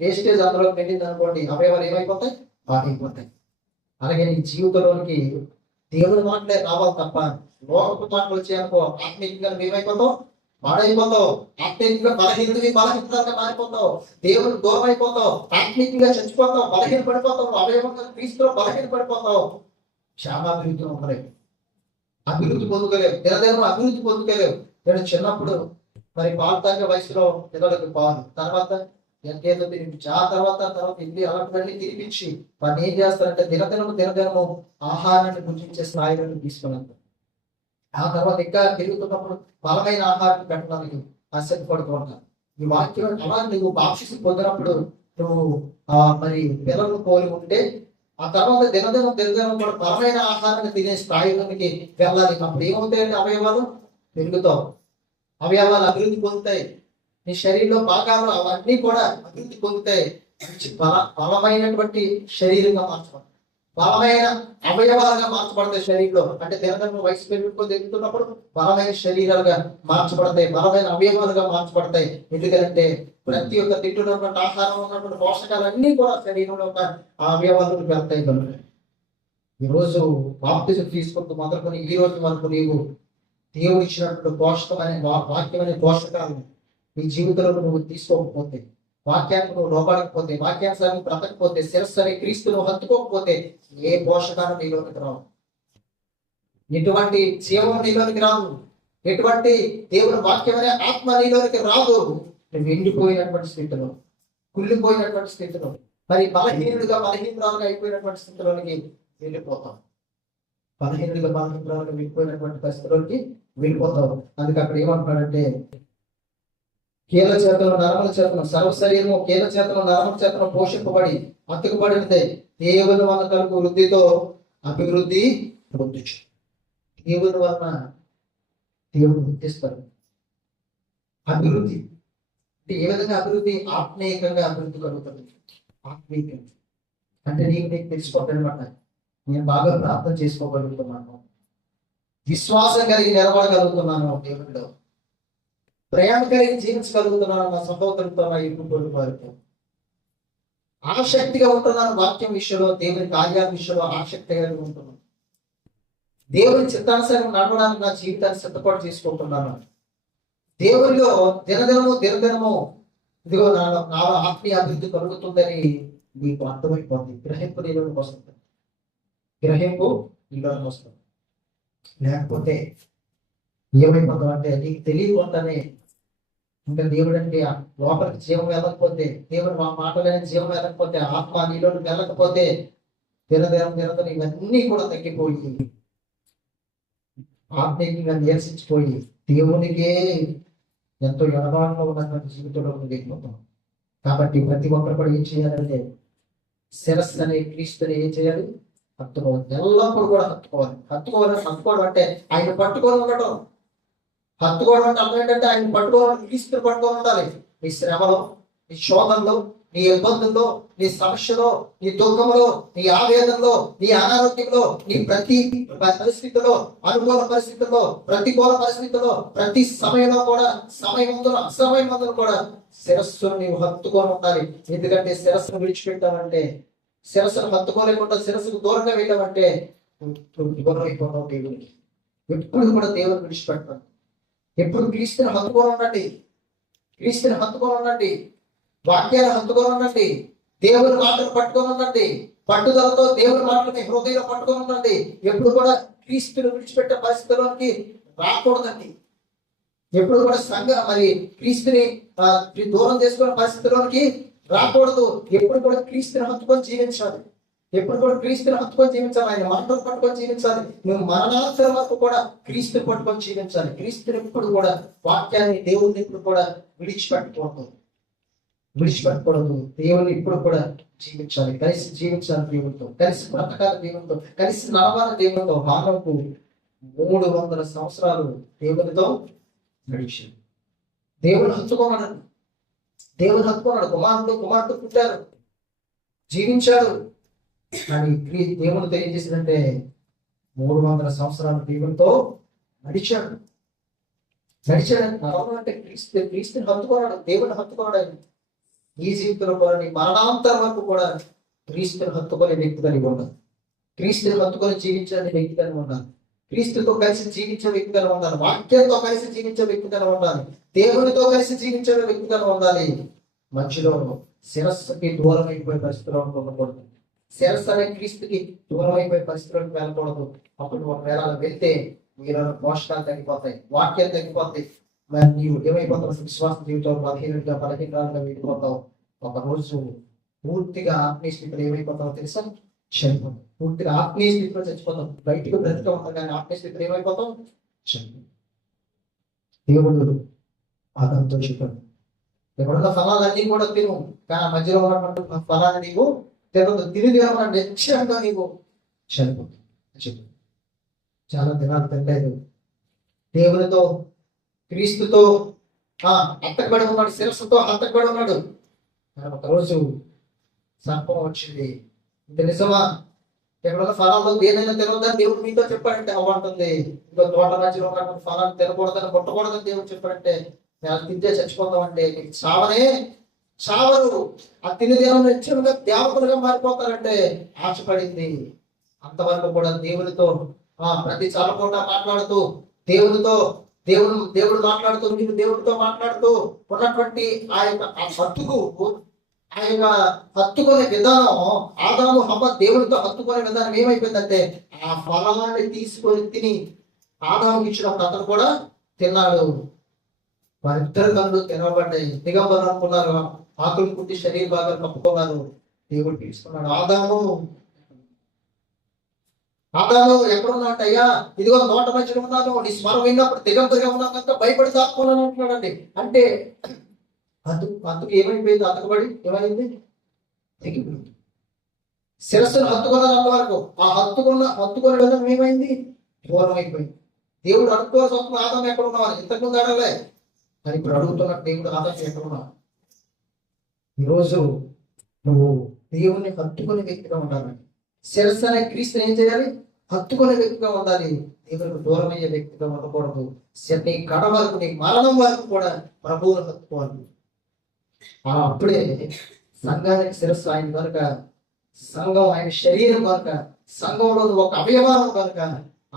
వేస్టేజ్ అందులో వెళ్ళింది అనుకోండి, అవయవాలు ఏమైపోతాయి? పాడైపోతాయి. అలాగే నీ జీవితంలోనికి దేవుని మాటలే రావాలి తప్ప లోకపు మాటలు వచ్చాయనుకో, ఆత్మీయంగా ఏమైపోతావు? పాడైపోతావు. ఆత్మీయంగా బలహీనంగా మారిపోతావు, దేవుడు దూరం అయిపోతావు, ఆత్మీయంగా చచ్చిపోతావు, బలహీన పడిపోతావు, అవయవంగా క్రీస్తులో బలహీన పడిపోతావు. క్షేమాభివృద్ధి ఉండలేవు, అభివృద్ధి పొందుకోలేవు, దినదినం అభివృద్ధి పొందుకోలేవు. నేను చిన్నప్పుడు మరి పాలు తాగే వయసులో పిల్లలకు పాలు, తర్వాత ఎంకేదో తినిపించి, ఆ తర్వాత ఇల్లు అలాంటి తినిపించి వాడిని ఏం చేస్తారంటే దినదినము ఆహారాన్ని భుజించే స్థాయిలను తీసుకున్నాను. ఆ తర్వాత ఇంకా పెరుగుతున్నప్పుడు బలమైన ఆహారం పెట్టడానికి ఆసక్తిపడుతూ ఉంటాను. ఈ వాక్యం అలా నువ్వు బాప్టిజం పొందినప్పుడు నువ్వు మరి పిల్లలను పోలి ఉంటే ఆ తర్వాత దినదినం కూడా బలమైన ఆహారాన్ని తినే స్థాయిలోనికి వెళ్ళాలి. అప్పుడు ఏమవుతాయండి? అవయవాలు పెరుగుతావు, అవయవాలు అభివృద్ధి పొందుతాయి, నీ శరీరంలో భాగాలు అవన్నీ కూడా అభివృద్ధి పొందుతాయి. మంచి బలమైనటువంటి శరీరంగా మార్చబడతాయి, బలమైన అవయవాలుగా మార్చబడతాయి. శరీరంలో అంటే దినదిన వయసు పెరుగుతుంది ఎదుగుతున్నప్పుడు బలమైన శరీరాలుగా మార్చబడతాయి, బలమైన అవయవాలుగా మార్చబడతాయి. ఎందుకంటే ప్రతి ఒక్క తింటులో ఉన్నటువంటి ఆహారం ఉన్నటువంటి పోషకాలన్నీ కూడా శరీరంలో ఒక అవయవాలకు వెళ్తాయి కనుక ఈరోజు బాప్టిజం తీసుకుంటూ మొదలుకొని ఈ రోజు వరకు నీవు దేవుడు ఇచ్చినటువంటి పోషకమైన వాక్యం అనే పోషకాలను నీ జీవితంలో నువ్వు తీసుకోకపోతే, వాక్యానికి నువ్వు లోపడకపోతే, వాక్యానుసారం బ్రతకపోతే, శిరస్సు అనే క్రీస్తును హత్తుకోకపోతే ఏ పోషకాలు నీలోనికి రావు, ఎటువంటి జీవం నీలోనికి రాదు, ఎటువంటి దేవుని వాక్యం అనే ఆత్మ నీలోనికి రాదు. నువ్వు ఎండిపోయినటువంటి స్థితిలో, కుళ్ళిపోయినటువంటి స్థితిలో, మరి బలహీనురాలుగా అయిపోయినటువంటి స్థితిలోనికి వెళ్ళిపోతాం. బలహీనురాలుగా వెళ్ళిపోయినటువంటి పరిస్థితుల్లోకి వెళ్ళిపోతావు. అందుకే అక్కడ ఏమంటున్నాడంటే కీల చేతను నరముల చేతను సర్వ శరీరము కీల చేతను నరముల చేతను పోషింపబడి అతుకుబడినదే దేవుని వలన కలుగు వృద్ధితో అభివృద్ధి పొందొచ్చు. దేవుని వలన దేవుడు వృద్ధిస్తాడు. అభివృద్ధి అంటే ఏ విధంగా అభివృద్ధి? ఆత్మీయంగా అభివృద్ధి కలుగుతుంది. ఆత్మీయంగా అంటే నీకు తెలిసిపోతాడు అనమాట. నేను బాగా ప్రార్థన చేసుకోగలుగుతున్నాను, విశ్వాసం కలిగి నిలబడగలుగుతున్నాను, దేవుడిలో ప్రేమ కలిగి జీవించగలుగుతున్నాను, నా సహోదరులతో, నా ఇరుగు వారితో ఆసక్తిగా ఉంటున్నాను, వాక్యం విషయంలో, దేవుని కార్యాల విషయంలో ఆసక్తి కలిగి ఉంటున్నాను, దేవుని చిత్తానుసారం నడవడానికి నా జీవితాన్ని సిద్ధపాటు చేసుకుంటున్నాను. దేవుడిలో దినదినము ఇదిగో నా ఆత్మీయ అభివృద్ధి కలుగుతుందని నీకు అర్థమైపోతుంది. గ్రహింపు నీలోకి వస్తుంది, గ్రహింపు నీలోకి వస్తుంది. లేకపోతే ఏమైపోతామంటే నీకు తెలియకుండానే ఇంకా దేవుడు అంటే లోపలికి జీవం వెళ్ళకపోతే, దేవుడు మా మాటలైన జీవం వెళ్ళకపోతే, ఆత్మ నీలోకి వెళ్ళకపోతే దినదినం ఇవన్నీ కూడా తగ్గిపోయి ఆత్మీయంగా నిరసించిపోయి దేవునికే ఎంతో ఎడబాటులో ఉన్నటువంటి జీవితంలో వెళ్ళిపోతాం. కాబట్టి ప్రతి ఒక్కరు కూడా ఏం చేయాలంటే శిరస్సు అనే క్రీస్తుని ఏం చేయాలి? హత్తుకోవాలి. ఎల్లప్పుడూ కూడా హత్తుకోవడం అంటే ఆయన పట్టుకొని ఉండటం. హత్తుకోవడం అంటే అర్థం ఏంటంటే ఆయన పట్టుకోవడం, క్రీస్తుని పట్టుకొని ఉండాలి. నీ శ్రమలో, నీ శోధంలో, నీ ఇబ్బందుల్లో, నీ సమస్యలో, నీ దుఃఖంలో, నీ ఆవేదనలో, నీ అనారోగ్యంలో, నీ ప్రతి పరిస్థితుల్లో, అనుకూల పరిస్థితుల్లో, ప్రతికూల పరిస్థితుల్లో, ప్రతి సమయంలో కూడా, అసమయమందులో కూడా శిరస్సును నీవు హత్తుకొని ఉండాలి. ఎందుకంటే శిరస్సును విడిచిపెట్టామంటే, శిరస్సును హత్తుకోలేకుండా శిరస్సుకు దూరంగా వెళ్ళామంటే దూరం అయిపోతాం దేవునికి. ఎప్పుడు కూడా దేవుని విడిచిపెట్టాలి. ఎప్పుడు క్రీస్తుని హత్తుకొని ఉండండి, క్రీస్తుని హత్తుకొని ఉండండి, వాక్యాలు హత్తుకొని ఉండండి, దేవుని మాటలు పట్టుకొని ఉండండి, పట్టుదలతో దేవుని మాటలని హృదయంలో పట్టుకొని ఉండండి. ఎప్పుడు కూడా క్రీస్తుని విడిచిపెట్టే పరిస్థితుల్లోకి రాకూడదండి. ఎప్పుడు కూడా మరి క్రీస్తుని దూరం చేసుకునే పరిస్థితుల్లోకి రాకూడదు. ఎప్పుడు కూడా క్రీస్తుని హత్తుకొని జీవించాలి, ఎప్పుడు కూడా క్రీస్తుని హత్తుకొని జీవించాలి. ఆయన మాటలు పట్టుకొని జీవించాలి. నువ్వు మరణాంతరం వరకు కూడా క్రీస్తుని పట్టుకొని జీవించాలి. క్రీస్తుని ఎప్పుడు కూడా, వాక్యాన్ని, దేవుని ఎప్పుడు కూడా విడిచిపెట్టకూడదు. దేవుని ఇప్పుడు కూడా జీవించాలి, కలిసి జీవించాలి దేవునితో, కలిసి బ్రతకాలి దేవునితో, కలిసి నడవాలి దేవునితో. మానవుకు 300 సంవత్సరాలు దేవునితో నడిచాడు. దేవుని హత్తుకోమన్నాడు, కుమారుడు పుట్టారు, జీవించాడు. కానీ దేవునితో ఏం చేసిందంటే 300 సంవత్సరాలు దేవునితో నడిచాడు. అంటే క్రీస్తుని హత్తుకోవడం, దేవుని హత్తుకోవడం. ఈ జీవితంలో కూడా నీ మరణాంతరం వరకు కూడా క్రీస్తుని హత్తుకునే వ్యక్తిగా ఉండాలి, క్రీస్తుని హత్తుకొని జీవించే వ్యక్తిగా ఉండాలి, క్రీస్తుతో కలిసి జీవించే వ్యక్తిగా ఉండాలి, వాక్యంతో కలిసి జీవించే వ్యక్తిగా ఉండాలి, దేవునితో కలిసి జీవించే వ్యక్తిగా ఉండాలి. మధ్యలో శిరస్సుకి దూరం అయిపోయే పరిస్థితిలో ఉండకూడదు, శిరస్సు అనే క్రీస్తుకి దూరం అయిపోయే పరిస్థితులకు వెళ్ళకూడదు. అప్పుడు ఒకవేళ వెళ్తే మీరు పోషకాలు తగ్గిపోతాయి, వాక్యాలు తగ్గిపోతాయి, మరి నీవు ఏమైపోతావు? విశ్వాస జీవితంలో బలహీనంగా వెళ్ళిపోతావు. ఒక రోజు పూర్తిగా ఆత్మీయ స్థితిలో ఏమైపోతావో తెలుసా? చనిపోతావు. పూర్తిగా ఆత్మీయ స్థితిలో చచ్చిపోతాం. బయటకు బ్రతిక ఉంటాం కానీ ఆత్మీయ స్థితిలో ఏమైపోతాం? దేవుడు ఆదాముతో చెప్పాడు, ఇక్కడున్న ఫలాలన్నీ కూడా తిను, కానీ మధ్యలో ఉన్నటువంటి ఫలాన్ని నీవు తినదు, తిరిగి నిశ్చయంగా నీవు చనిపోతుంది చెప్పు. చాలా దినాలు తినలేదు, దేవునితో క్రీస్తుతో హత్తకబడి ఉన్నాడు, శిరస్సుతో హత్తకబడి ఉన్నాడు. ఒకరోజు సర్పం వచ్చింది, ఇది నిజమా? ఎక్కడున్న ఫలాల్లో దేనైనా తినవద్దని దేవుడు మీతో చెప్పాడంటే అవ్వంటుంది. ఇంకో తోట మధ్యలో ఉన్నటువంటి ఫలాన్ని తినకూడదని, కొట్టకూడదని దేవుడు చెప్పాడంటే తింటే చచ్చిపోతాం అంటే మీకు చావరు. ఆ తిని దేవుని నిత్యంగా దేవతలుగా మారిపోతారంటే ఆశపడింది. అంతవరకు కూడా దేవునితో ప్రతి చల్లకుండా మాట్లాడుతూ దేవుడు మాట్లాడుతూ నీవు దేవుడితో మాట్లాడుతూ ఉన్నటువంటి ఆ యొక్క హత్తుకునే విధానం, ఆదాము హవ్వ దేవుడితో హత్తుకునే విధానం ఏమైపోయిందంటే ఆ ఫలాన్ని తీసుకొని తిని ఆదాముకి ఇచ్చినప్పుడు అతను కూడా తిన్నాడు. వారిద్దరు కళ్ళు తెరవబడ్డాయి, దిగంబరం అనుకున్నారు, ఆకులు పుట్టి శరీర భాగాలు కప్పుకున్నారు. దేవుడు తీసుకున్నాడు, ఆదాము ఎక్కడున్నాటయ్యా? ఇదిగో నోట మధ్యలో ఉన్నాను, నీ స్మరం విన్నప్పుడు దిగంబరిగా ఉన్నాను కనుక భయపడి దాక్కున్నాను అంటున్నాడండి. అంటే హత్తుకు ఏమైపోయింది? హత్తుకుబడి ఏమైంది? తెగిపోయింది. శిరస్సును హత్తుకున్నాను అంతవరకు, ఆ హత్తుకునే విధానం ఏమైంది? దూరం అయిపోయింది. దేవుడు అనుకోవాల్సిన ఆదాం ఎక్కడ ఉన్నావు? ఇంతకుముందు అడగలే, మరి ఇప్పుడు అడుగుతున్నట్టు దేవుడు ఆదాం ఎక్కడున్నా? ఈరోజు నువ్వు దేవుణ్ణి హత్తుకునే వ్యక్తిగా ఉండాలి. శిరస్సు అనే క్రీస్తుని ఏం చేయాలి? హత్తుకునే వ్యక్తిగా ఉండాలి. దేవునికి దూరం అయ్యే వ్యక్తిగా ఉండకూడదు. నీ కడ వరకు, నీ మరణం వరకు కూడా ప్రభువును హత్తుకోవాలి. అప్పుడే సంఘానికి శిరస్సు ఆయన కనుక, సంఘం ఆయన శరీరం కనుక, సంఘంలో ఒక అవయవారం కనుక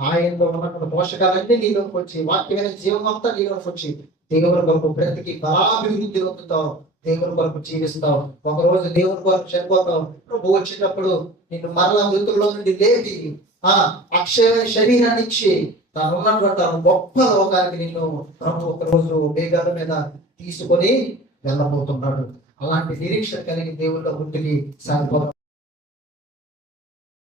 ఆయనలో ఉన్నటువంటి పోషకాలన్నీ నీలోకి వచ్చి, వాక్యమైన జీవం అంతా నీలోకి వచ్చి దేవుని కొరకు బ్రతికి బలాభివృద్ధి పొందుతావు, దేవుని కొరకు జీవిస్తావు. ఒకరోజు దేవుని కొరకు చనిపోతావు. ప్రభు వచ్చేటప్పుడు నిన్ను మరలా మృతుల్లో నుండి లేపి అక్షయమైన శరీరాన్ని ఇచ్చి తాను ఉన్నటువంటి గొప్ప లోకానికి నిన్ను ప్రభు ఒకరోజు వేగాల మీద తీసుకొని వెళ్ళబోతున్నాడు. అలాంటి నిరీక్షణ కలిగి దేవుళ్ళ ముందుకి సాగిపోతాం.